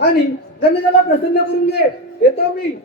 आणि गणेशाला प्रसन्न करून घे. येतो मी.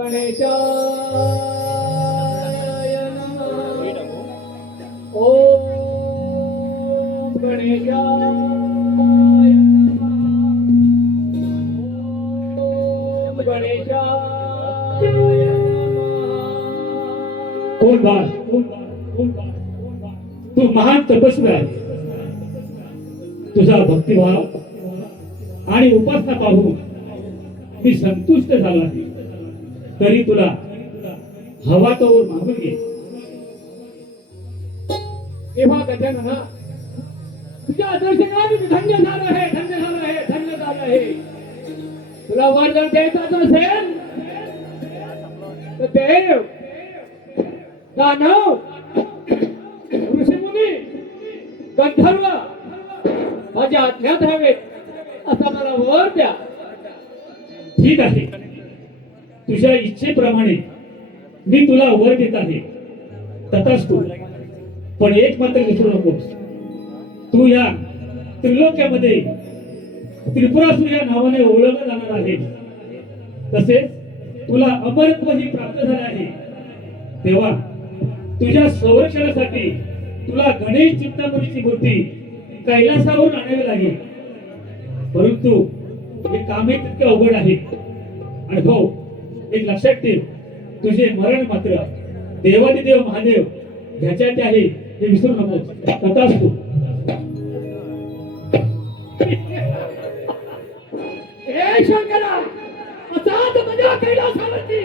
गणेशाय नमः. ओम गणेशाय नमः. ओम गणेशाय नमः. कोण बाळ तू महान तपस्वी आहे. तुझा भक्तिभाव आणि उपासना पाहून मी संतुष्ट झालो आहे. तरी तुला हवा तो मागून घे. तेव्हा गजानना तुझ्या दर्शनाने मी धन्य झालो आहे, धन्य झालो आहे, धन्य झालो आहे. तुला वरदान द्यायचं असेल तर देव, दानव, ऋषीमुनी, गंधर्व माझ्या आज्ञात राहावेत असा मला वर द्या. ठीक आहे, तुझ्या इच्छेप्रमाणे मी तुला वर देत आहे. तथास्तु. पण एक मात्र विसरू नकोस, तू या त्रिलोक्यामध्ये त्रिपुरासुर या नावाने ओळखला जाणार आहे. तसेच तुला अमरत्व ही प्राप्त झाले आहे. तेव्हा तुझ्या संरक्षणासाठी तुला गणेश चिंतामणीची मूर्ती कैलासावरून आणावी लागेल. परंतु हे कामही तितके अवघड आहे. आणि हो, एक लक्षात ठेव, तुझे मरण मात्र देवादिदेव महादेव ह्याच्यात आहे हे विसरू नकोस. तथास्तु. हे शंकरा, असाच मजा कैलासावरती.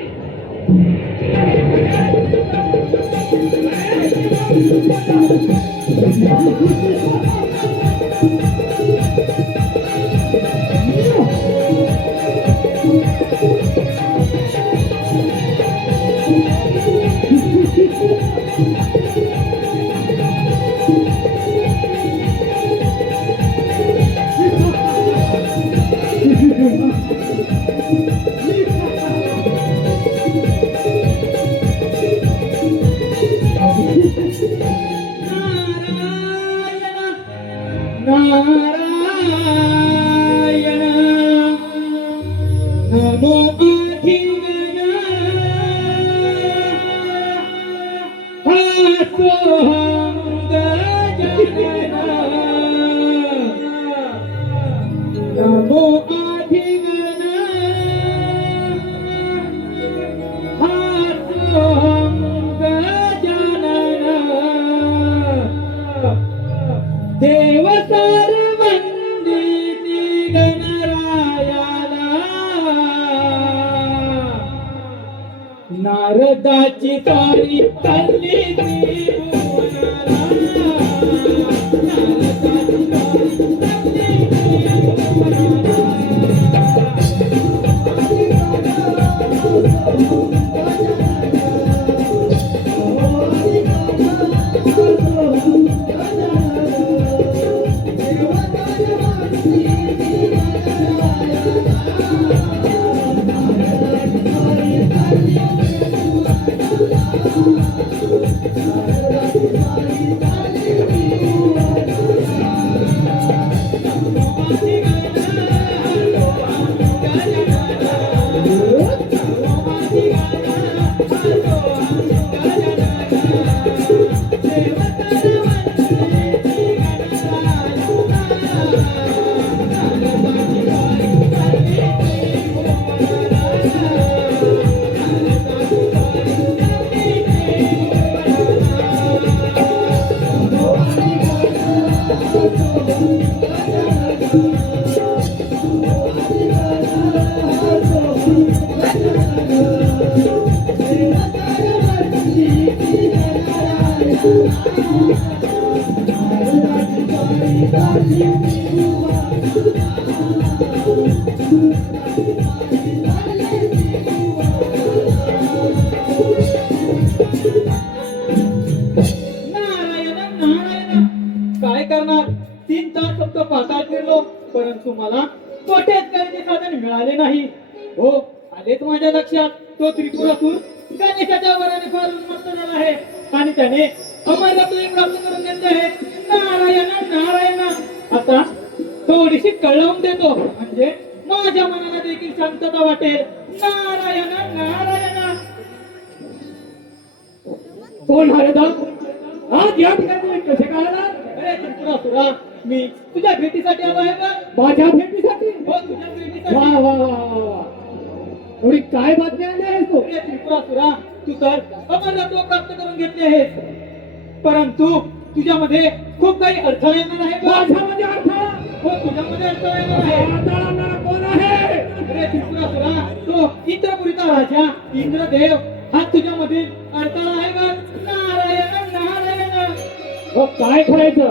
नारायण नमो अधिगण हासोहं गजानन नमो अधिगण हासोहं गजानन देव सर्ववंदिती गणरायाला नारदाची तारी तल्ली काय करणार? 3 तास फक्त पाहता फिरलो, परंतु मला तोट्यात करण्याचे साधन मिळाले नाही. हो, आलेच माझ्या लक्षात, तो त्रिपुरासूर गणेशाच्या वराने फार उन्मत्त झाला आहे आणि त्याने अमरत्व प्राप्त करून घेतले आहे. नारायण नारायण. आता थोडीशी कळवून देतो, म्हणजे माझ्या मनाला देखील शांतता वाटेल. नारायण नारायण. कोण हरदा आज या ठिकाणी कसे काय आला? अरे त्रिपुरासुरा, मी तुझ्या भेटीसाठी आलो आहे का? माझ्या भेटीसाठी? हो, तुझ्या वा भेटीसाठी. वा वा वा वा. एवढी काय बातमी आली आहे तो? अरे त्रिपुरासुरा, तू तर अमरत्व प्राप्त करून घेतले आहेस, परंतु तुझ्यामध्ये खूप काही अडथळे येणार आहे का? माझ्यामध्ये अडथळा? हो, तुझ्यामध्ये अडथळे येणार आहे. अडथळा आणणारा कोण आहे? अरे त्रिपुरासुरा, तो इंद्रपुरीचा राजा इंद्रदेव हा तुझ्यामध्ये अडथळा आहे का? नारायण नारायण. हो, काय करायचं?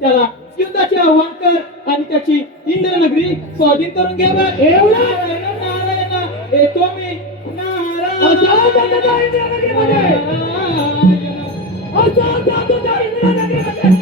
त्याला युद्धाचे आव्हान कर आणि त्याची इंद्रनगरी स्वाधीन करून घे बघ. एवढं? नारायण नारायण, येतो मी. असं जातो त्या इंद्रनगरीमध्ये? असं जातो त्या इंद्रनगरीमध्ये?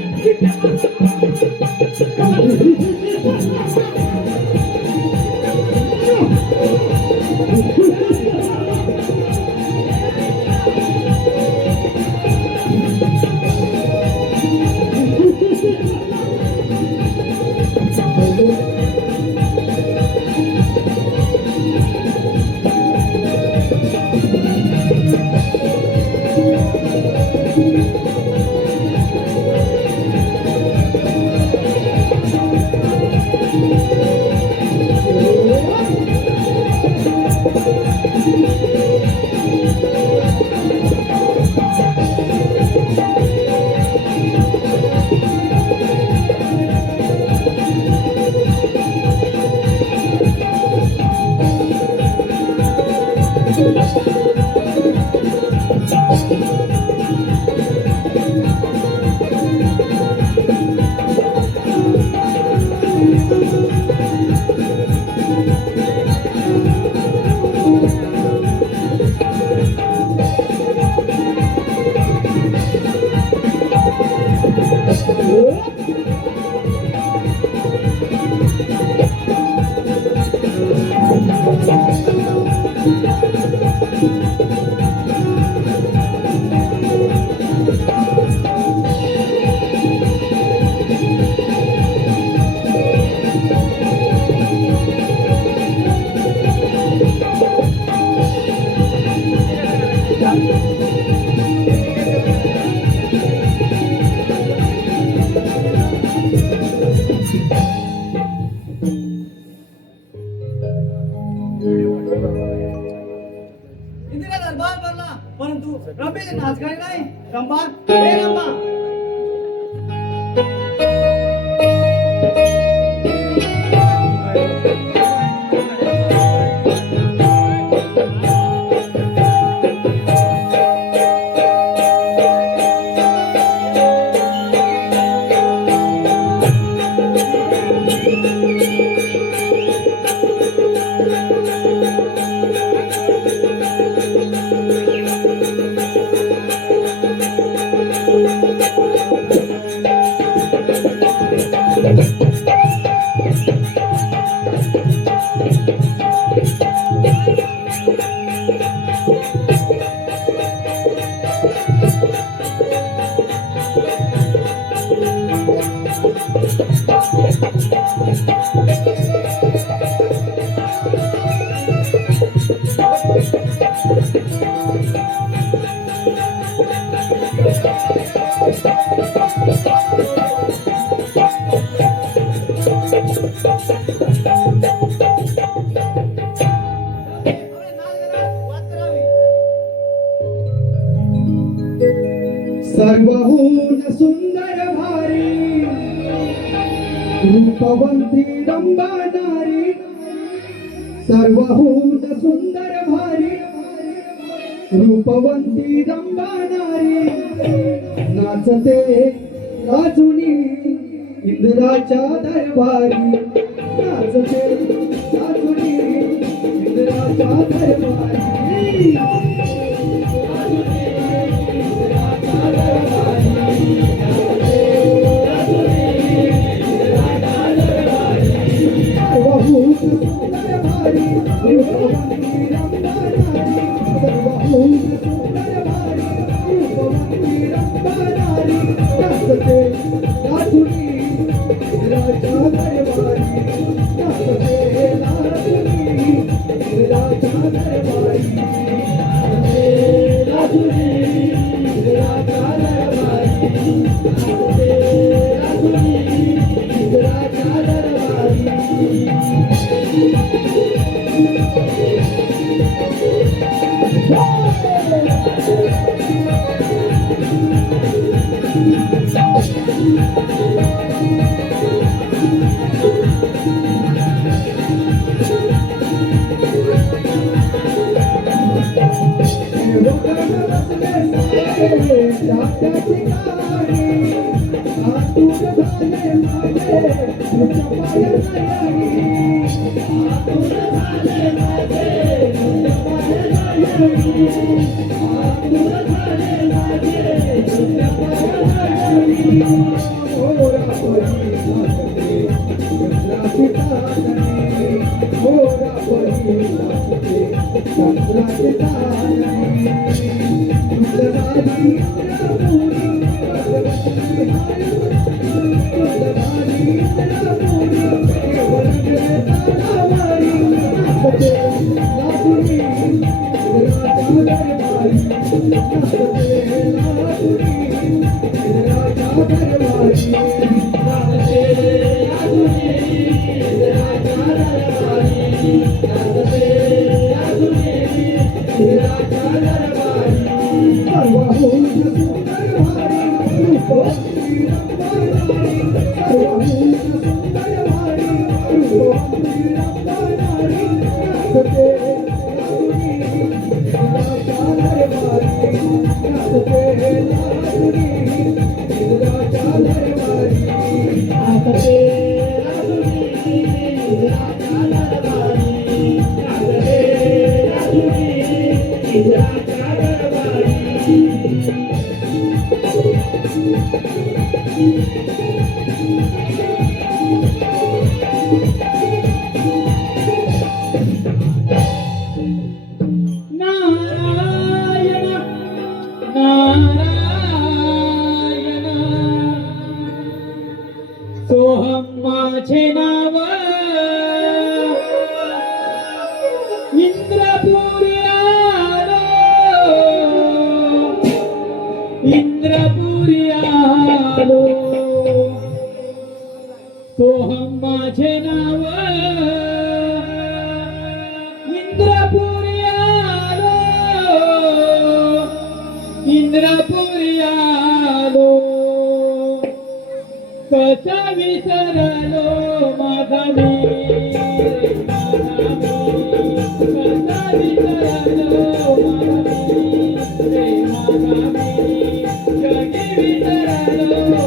इंदिरा दरबार भरला परंतु रंभेचे नाचगाणी नाही. रंभा, हे रंभा. सर्वहून सुंदर भारी रूपवंती रंभा नारी. सर्वहून सुंदर भारी रूपवंती रंभा नारी. नाचते गाजुनी इंद्राच्या दरबारी. नाचते गाजुनी इंद्राच्या दरबारी. Thank you. त्या ठिकाणी आतून झाले माझे तुझ्या पायाची आतून झाले माझे तुझ्या पायाची आतून झाले माझे तुझ्या पायाची मोरा परी नाचते चंद्राची तारणी मोरा परी नाचते चंद्राची तारणी तुझ्यासाठी इंद्रपुरी भगवती तुझ्यासाठी इंद्रपुरी केवळ तारावारी नाचते लापुरी राजा दरबारी नाचते लापुरी राजा दरबारी नाचते लापुरी राजा दरबारी नाचते लापुरी राजा दरबारी सर्वहून सुंदर भारी रूपवंती रंगणारी सर्वहून सुंदर भारी रूपवंती रंगणारी नाचते लापुरी राजा दरबारी नाचते लापुरी राजा दरबारी नाचते लापुरी राजा दरबारी नाचते लापुरी राजा दरबारी नारायण नारायण सोहम माझे नाव इंद्रपुरी आलो इंद्रपुरी आलो सोहम माझे नाव इंद्रपुरी आलो इंद्रपुरी आलो कसा विसरलो माझा मी कसा विसरलो माझा मी माझा मी जगी विसरलो माझा मी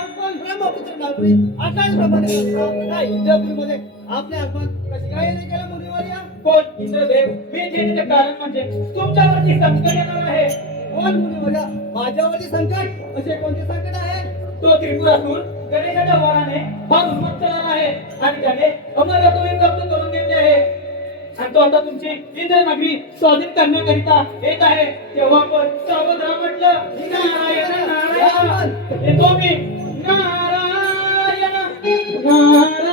इंद्रपुरी ब्रह्मपुत्र नागपुरी आकाश प्रमाणे इंद्रपुरीमध्ये आपले आगमन कसे काय नाही केलं मुनिवर्या? कोण इंद्रदेव मी येण्याचे कारण म्हणजे तुमच्यावरती संकट येणार आहे कोण मुनिवर्या? माझ्यावरती संकट? असे कोणते संकट आहे? तो त्रिपुरासूर गणेशाच्या वराने फार उन्मत्त झाला आहे आणि त्याने अमरत्व प्राप्त करून घेतले आहे आणि तो आता तुमची इंद्रनगरी स्वाधीन करण्याकरिता येत आहे तेव्हा पण सावध राहा म्हटलं नारायण नारायण येतो मी नारायण नारायण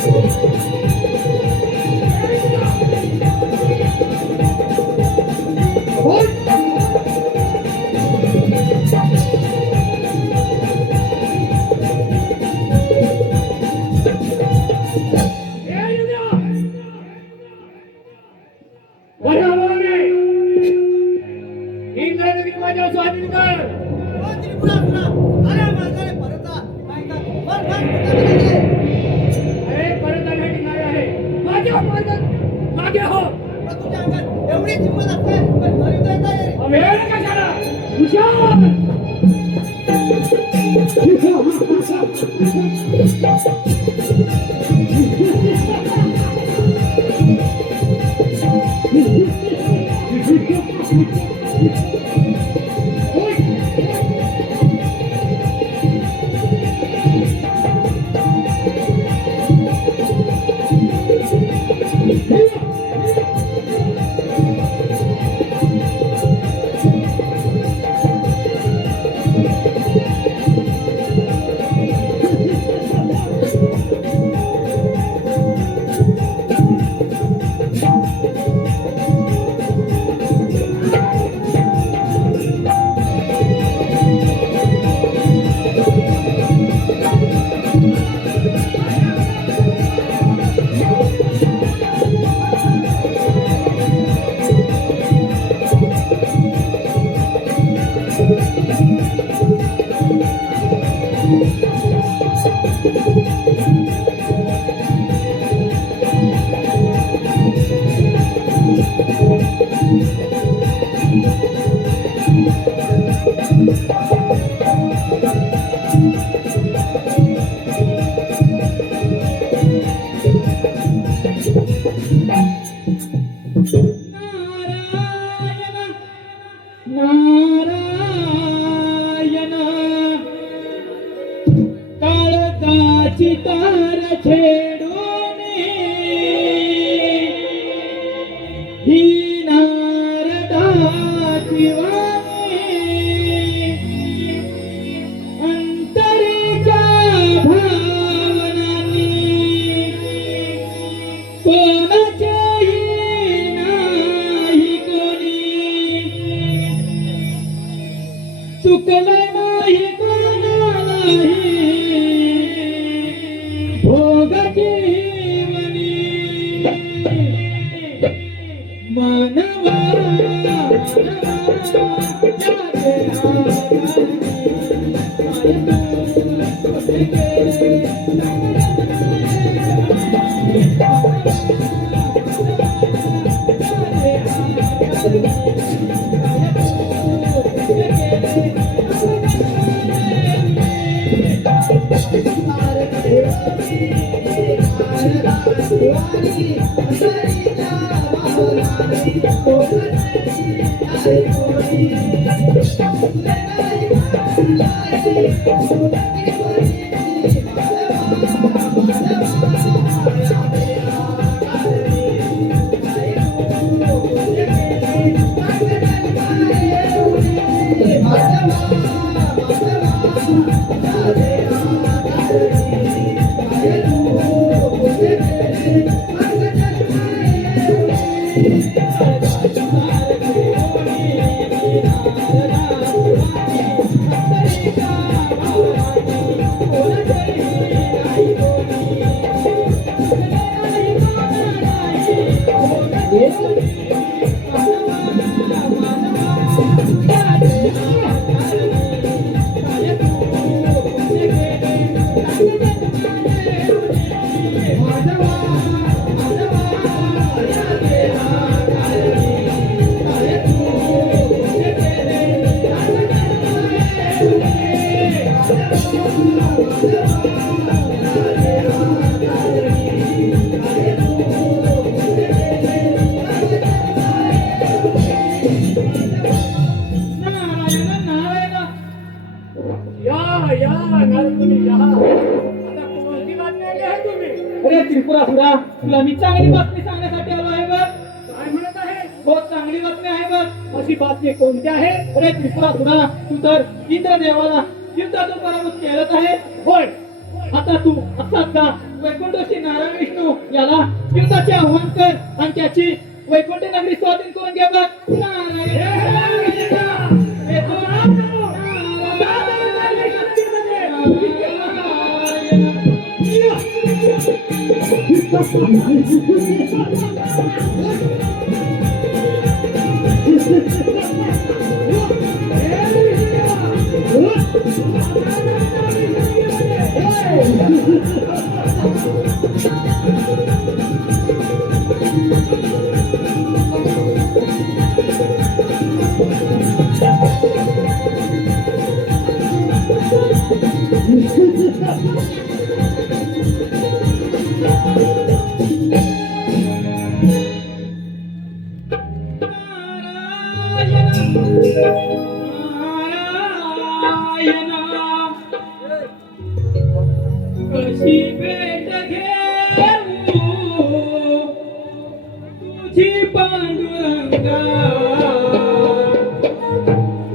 Thank you. कर ओ त्रिपुरासुरा, अरे मार्गाने परत जा. नाहीतर बरखास्त करण्यात येईल. अरे परत आण्याची नाही आहे मागे हो मागे हो पण तुझ्या अंगात एवढी हिंमत असते तर घरी जायचा आहे रे. वेळ कशाला हुशार नारायण काळजाची तार छेडून ही नारदाची वाणी अंतरीच्या भावनांनी कोणाच्याही नाही कोणी चुकलं नाही कोणालाही भोग जीवनी मानवा या तुम्ही या आता कोणती बातमी आली आहे तुम्ही अरे त्रिपुरासुरा तुला मी चांगली बातमी सांगण्यासाठी आलो आहे बघ काय म्हणत आहे बहुत चांगली बातमी आहे बघ अशी बातमी कोणती आहे अरे त्रिपुरासुरा तू तर इंद्रदेवाला युद्धातून पराभूत केलंच आहे होय आता तू असाच जा वैकुंठशी नारायण विष्णू याला युद्धाचे आव्हान कर आणि त्याची वैकुंठ नगरी स्वाधीन करून घे बघ नारायण येतो Yeah. कशी भेट घेऊ तुझी पांडुरंगा,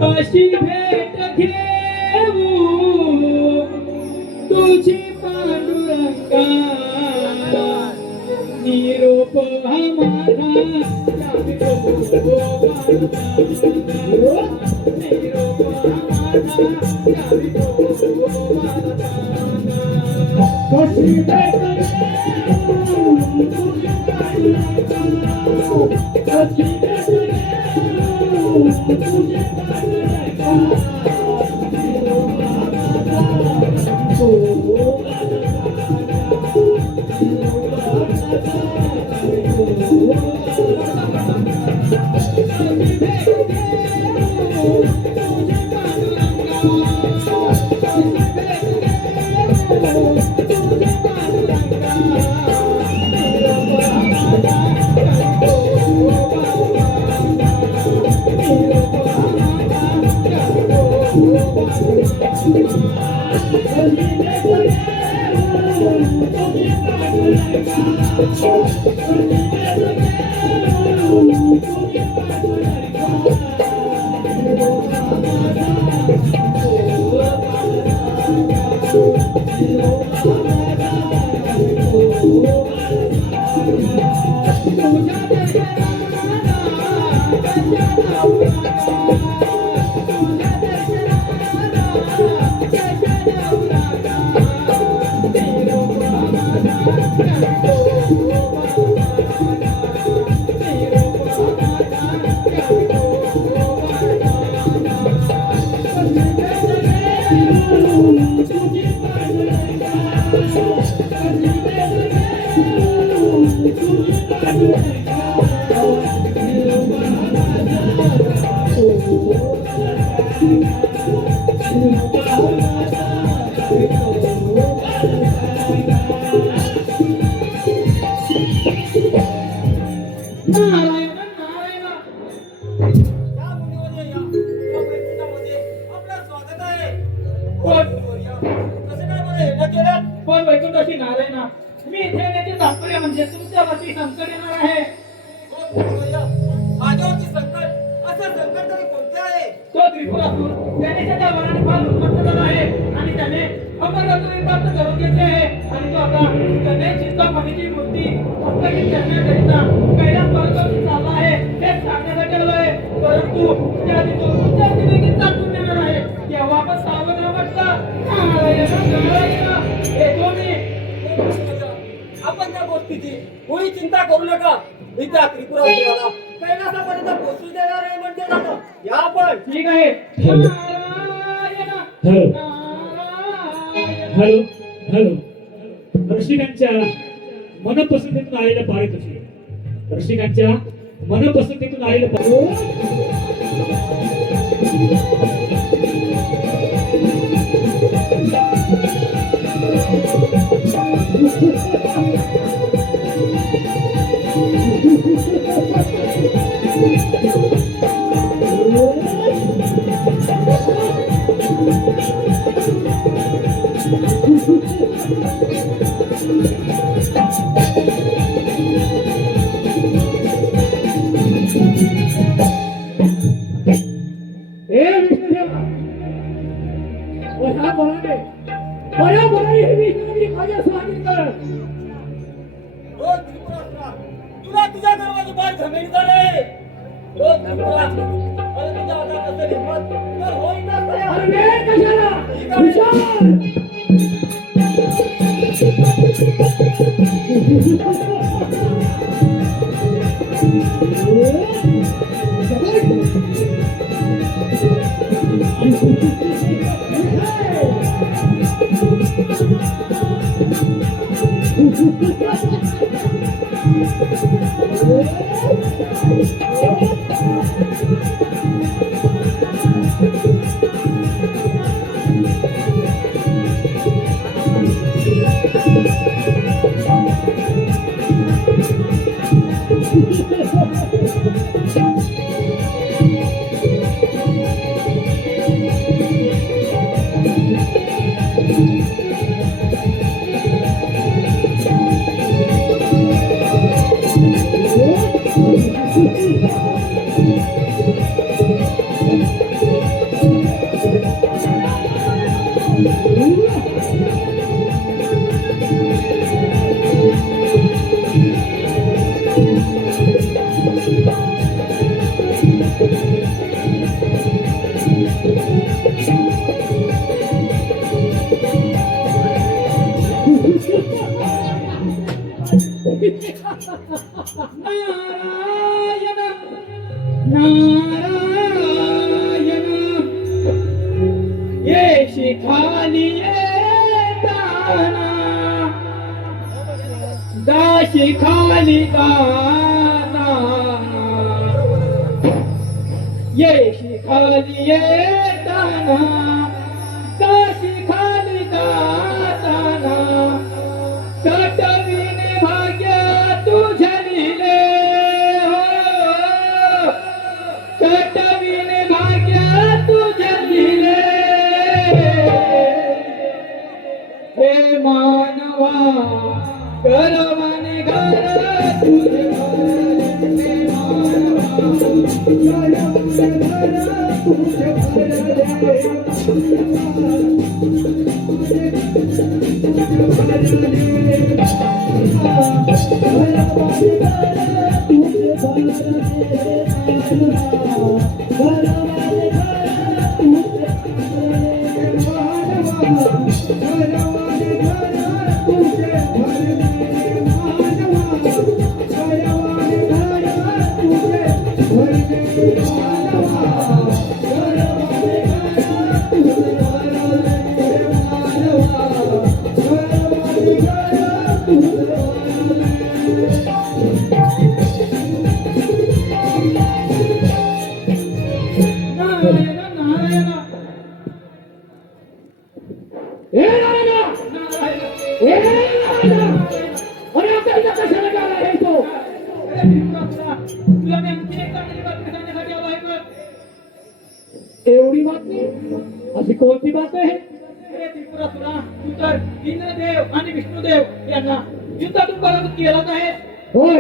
कशी भेट घेऊ तुझी पांडुरंगा, निरोप हा माझा जावितो बाळा, निरोप हा माझा जावितो बाळा. कशी भेट घेऊ तुझी पांडुरंगा, कशी भेट घेऊ तुझी पांडुरंगा, नारायण नारायण. या मुनिवर्य या. या वैकुंठामध्ये आपलं स्वागत आहे. कोण कसं काय बरं येणं केलं? कोण वैकुंठाशी नारायण? मी इथे येण्याचे तात्पर्य म्हणजे तुमच्यावरती संकट येणार आहे. हो मुनिवर्य, माझ्यावरची संकट, असं संकट तरी कोणते आहे? तो त्रिपुरासूर गणेशाच्या वराने फार उन्मत्त झाला आहे आणि त्याने अमरत्व प्राप्त करून घेतले आहे आणि तो आता गणेश चिंतामणीची मूर्ती हस्तगत करण्याकरिता कैलास पर्वतावरती चालला आहे. हे सांगण्यासाठी आलो आहे, परंतु ज्या तुमच्या देखील चालून येणार आहे तेव्हा आपण सावध राहायचं. येतो मी. हो मुनिवर्य, आपण त्या गोष्टीची कोणी चिंता करू नका. मी त्या त्रिपुरासुराला कैलासापर्यंत पोहोचू देणार आहे म्हणजे झालं. या आपण. ठीक आहे. Narayan hello Narayan. Hello hello. रसिकांच्या मनपसंतीतून आलेलं पारितोषिक, रसिकांच्या मनपसंतीतून आलेलं हो त्रिपुरासुरा, तुला तुझ्या गर्वाची फार घमेंड झालंय. हो त्रिपुरासुरा, अरे तुझ्या हातात असेल हिंमत तर होईन ना खऱ्या. ठीक आहे. नारायण नारायण येशी खाली येताना दाशी खाली गाना येशी खाली येताना दाशी खाली गाताना तटविने भाग्य तुझे लिहिले हो तटविने भाग्य तुझे लिहिले हे मानवा गर्वाने घर तुझे भरले. हे मानवा गर्वाने घर तुझे नारायण नारायण हे नारायणा! नारायण हे नारायणा! अरे आता इथं कशाला गेला हे तो? अरे त्रिपुरासुरा, तुला मी आणखी एक चांगली बातमी सांगण्यासाठी आलो आहे बघ. एवढी बातमी? अशी कोणती बात आहे? हे त्रिपुरासुरा, तू तर इंद्रदेव आणि विष्णुदेव यांना युद्धातून पराभूत केलाच आहे. होय.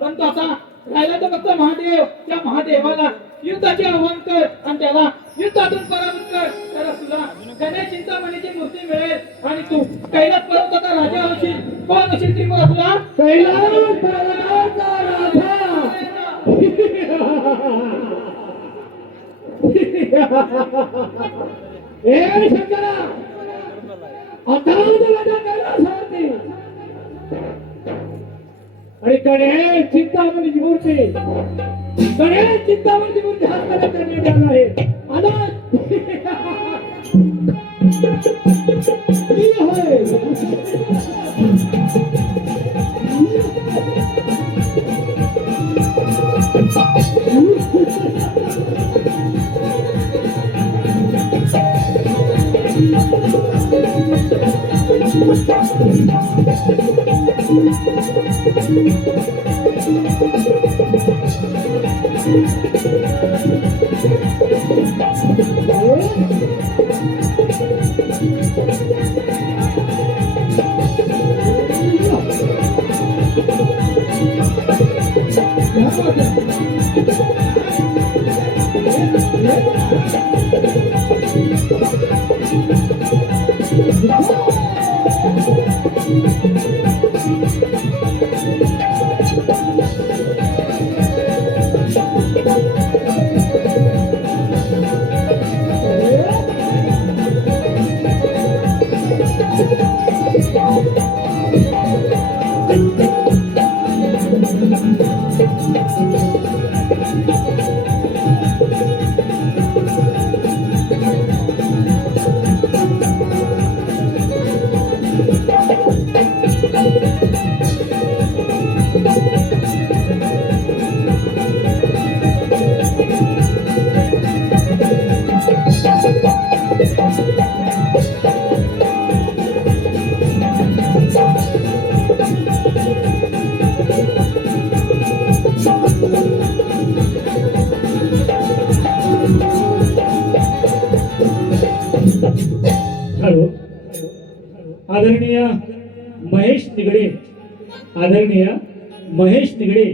परंतु आता राहिला तर फक्त महादेव. त्या महादेवाला युद्धाचे आव्हान कर आणि त्याला युद्धातून पराभूत कर. तर तुला गणेश चिंतामणीची मूर्ती मिळेल आणि तू कैलास पर्वताचा राजा होशील. कोण होशील त्रिपुरासुरा? कैलास पर्वताचा राजा. ए शंकरा! आता राजा कैलासावरती. अरे गणेश चिंतामणीची मूर्ती, गणेश चिंतामणीची मूर्ती हातात करण्यात आला आहे. आला की होय. हॅलो, आदरणीय महेश निगडे, आदरणीय महेश निगडे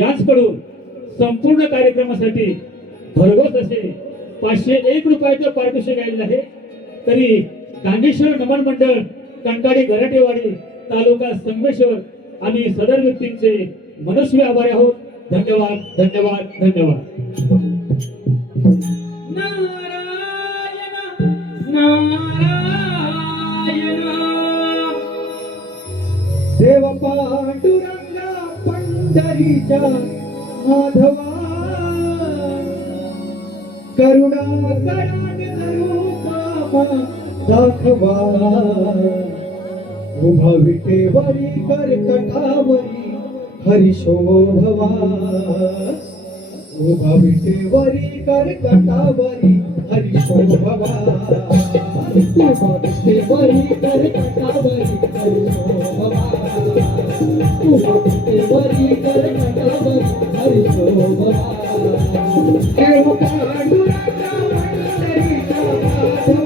याचकडून संपूर्ण कार्यक्रमासाठी भरघोस असे 501 रुपयाचं पारितोषिक आलेलं आहे. तरी गांधेश्वर नमन मंडळ कंटाडी गराटेवाडी तालुका संगमेश्वर आम्ही सदर व्यक्तींचे मनस्वी आभारी आहोत. धन्यवाद धन्यवाद धन्यवाद. नारायण नारायण देव पांडुरंगा पंढरीच्या माधवा करुणा रूपा दाखवा उभा विटेवरी कर्कटावरी हरिशोभवा उभा विटेवरी कर्कटावरी हरिशोभवा उभा विटेवरी कर्कटावरी हरिशोभवा उभा विटेवरी कर्कटावरी हरिशोभवा देव पांडुरंगा पंढरीच्या माधवा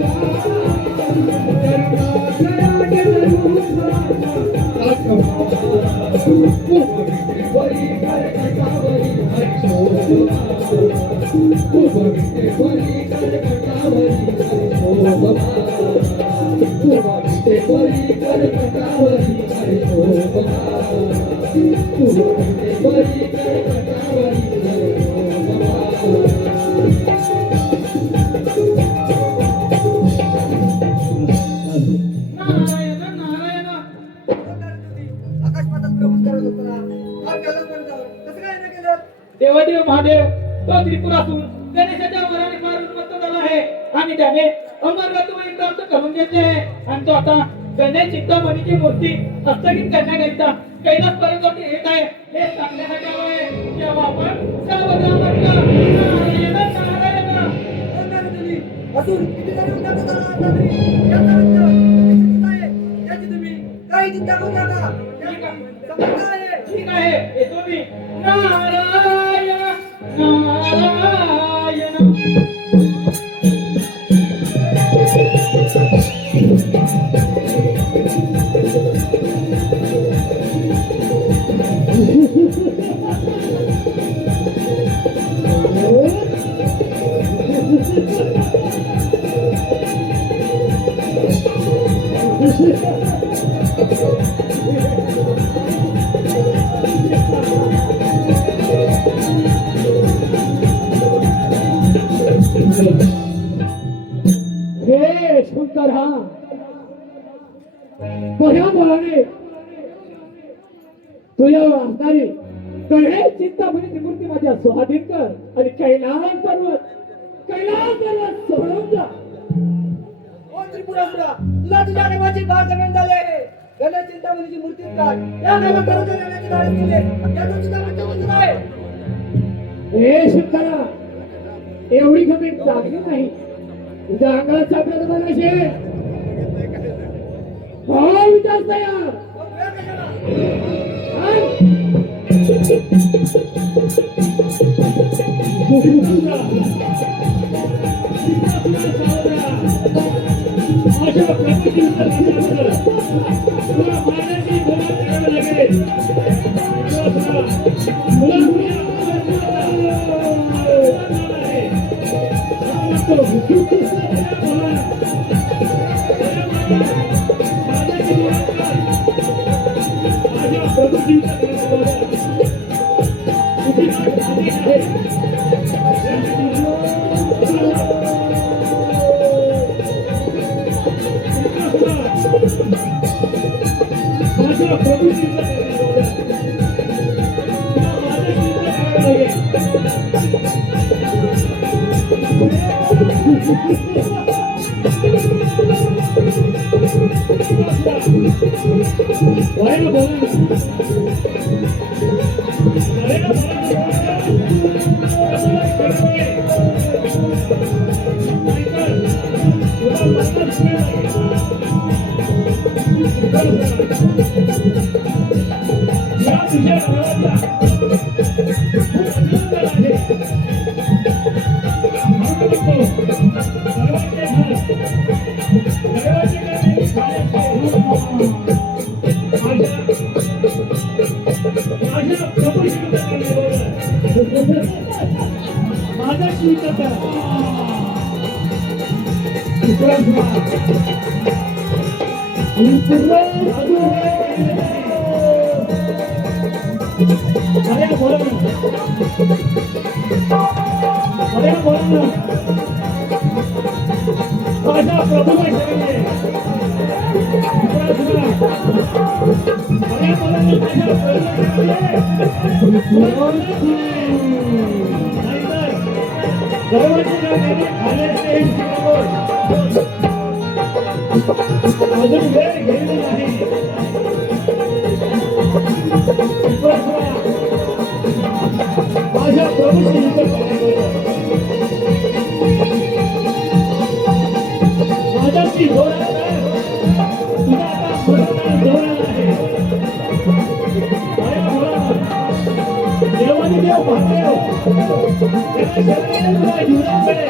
नारायण नारायण देवादेव महादेव तो त्रिपुरातून गणेशाच्या वराने मारून मस्त झाला आहे आणि त्याने अमरत्वहीन प्राप्त करून घेतले आहे आणि तो आता गणेश चिंतामणीची मूर्ती हस्तगीत करण्याकरिता कैलास पर्यंत येत आहे हे सांगण्यासाठी आलो आहे तेव्हा आपण सर्वजण म्हटलं नारायण नारायण अजून किती जरी उद्या झाला तरी याचा अर्थ निश्चितच आहे. याची तुम्ही काही चिंता करू नका. समजलं आहे? ठीक आहे येतो मी नारायण नारायण हे शंकर हा बऱ्या बळाने तुझ्यावर असणारी गणेश चिंतामणीची मूर्ती माझ्या स्वाधीन कर आणि कैलास पर्वत सोडून जा. ओ त्रिपुरासुरा, तुला तुझ्या देवाची गाठ जमीन झाली आहे. गणेश चिंतामणीची मूर्ती काढ. या नावात करून गणेशाची गाडी केली. यातून तुझा मृत्यू होत नाही. हे शंकरा एवढी कमी चांगली नाही. तुझ्या अंगात सापडत बनाशे भाव विचारता यार मग वेळ कशाला? अरे बोला ना, अरे बोला ना, माझा प्रभू आहे शरणे. अरे बोला ना, माझा प्रभू नाहीतर सर्वांची नावे खाले ते अजून वेळ गेलेली नाही. माझ्या प्रभूची युद्ध माझ्याशी जोडा तुझा आता स्वतःला जोडा आहे. देवानी देव महादेव तुला जीवनाकडे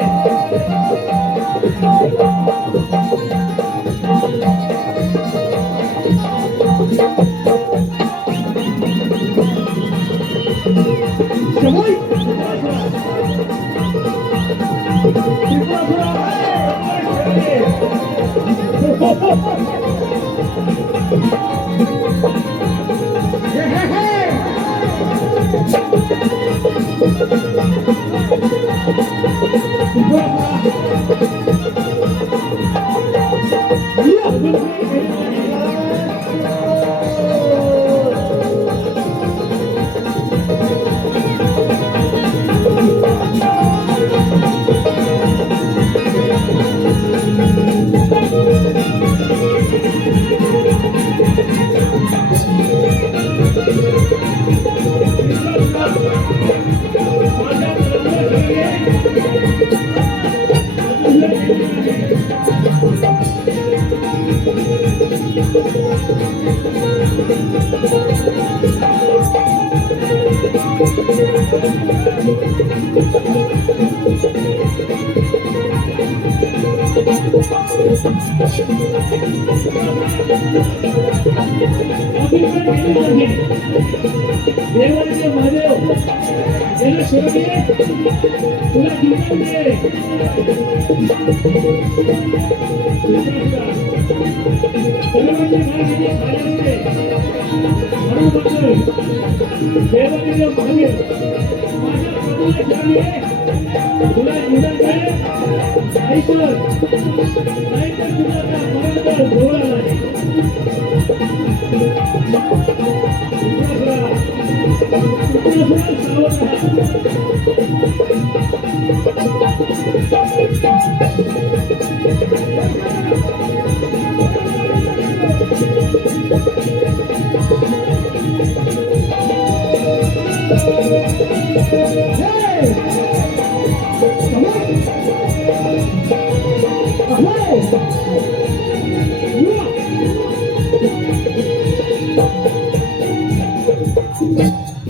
देवाचे महादेव याला शरण ये तुला जीवन दे. सर्वांचे नाव घेते म्हणून बघतोय देवाचे महादेव माझ्या प्रभूला शरण ये तुला जीवन दे. नाहीतर तुला त्या मनावर जोर आला आहे. Hey!